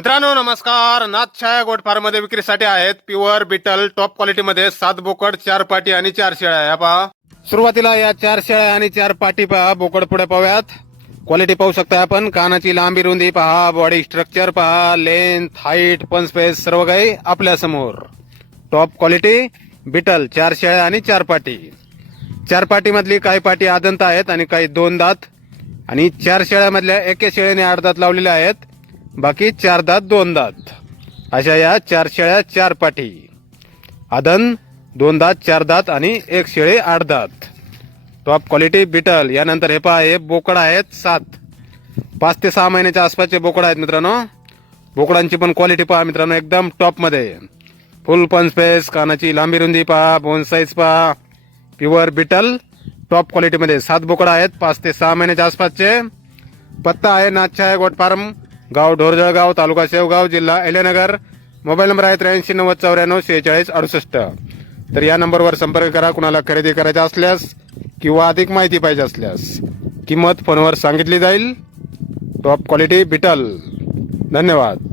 मित्रांनो नमस्कार. नाथछाया goat farm मध्ये विक्रीसाठी आहेत प्युअर बिटल टॉप क्वालिटी मध्ये 7 बोकड 4 पाटी आणि 4 शेळ्या. या पहा सुरुवातीला या 4 शेळ्या आणि 4 पाटी पहा. बोकड पुढे पाहूयात. क्वालिटी पाहू शकता आपण. कानाची लांबी रुंदी पहा, बॉडी स्ट्रक्चर पहा, लेंथ हाईट पण स्पेस सर्व काही आपल्या समोर. टॉप क्वालिटी बिटल 4 शेळ्या आणि 4 पाटी. 4 पाटी मधली काही पाटी आदंत आहेत आणि काही 2 दात आणि 4 शेळ्यामधल्या एके शेळीने 8 दात लावलेले आहेत, बाकी 4 दात 2 दात. अशा या 4 शेळ्या 4 पाटी, आदन 2 दात 4 दात आणि 1 शेळी 8 दात. Top quality Beetal. यानंतर हे पहा, हे बोकड आहेत 7, 5 ते 6 महिन्याच्या आसपासचे बोकड आहेत मित्रांनो. बोकडांची पण क्वालिटी पहा मित्रांनो, एकदम टॉप मध्ये. फुल पण स्पेस, कानाची लांबी रुंदी पहा, बोन साईज पहा. प्युअर बिटल टॉप क्वालिटी मध्ये 7 बोकड आहेत, 5 ते 6 महिन्याच्या आसपासचे. पत्ता आहे नाथछाया गोट फार्म, गाव ढोरजळगाव, तालुका शेवगाव, जिल्हा अहिल्यानगर. मोबाईल नंबर आहे 8390944668. तर या नंबरवर संपर्क करा कुणाला खरेदी करायचा असल्यास किंवा अधिक माहिती पाहिजे असल्यास. किंमत फोनवर सांगितली जाईल. Top quality Beetal. धन्यवाद.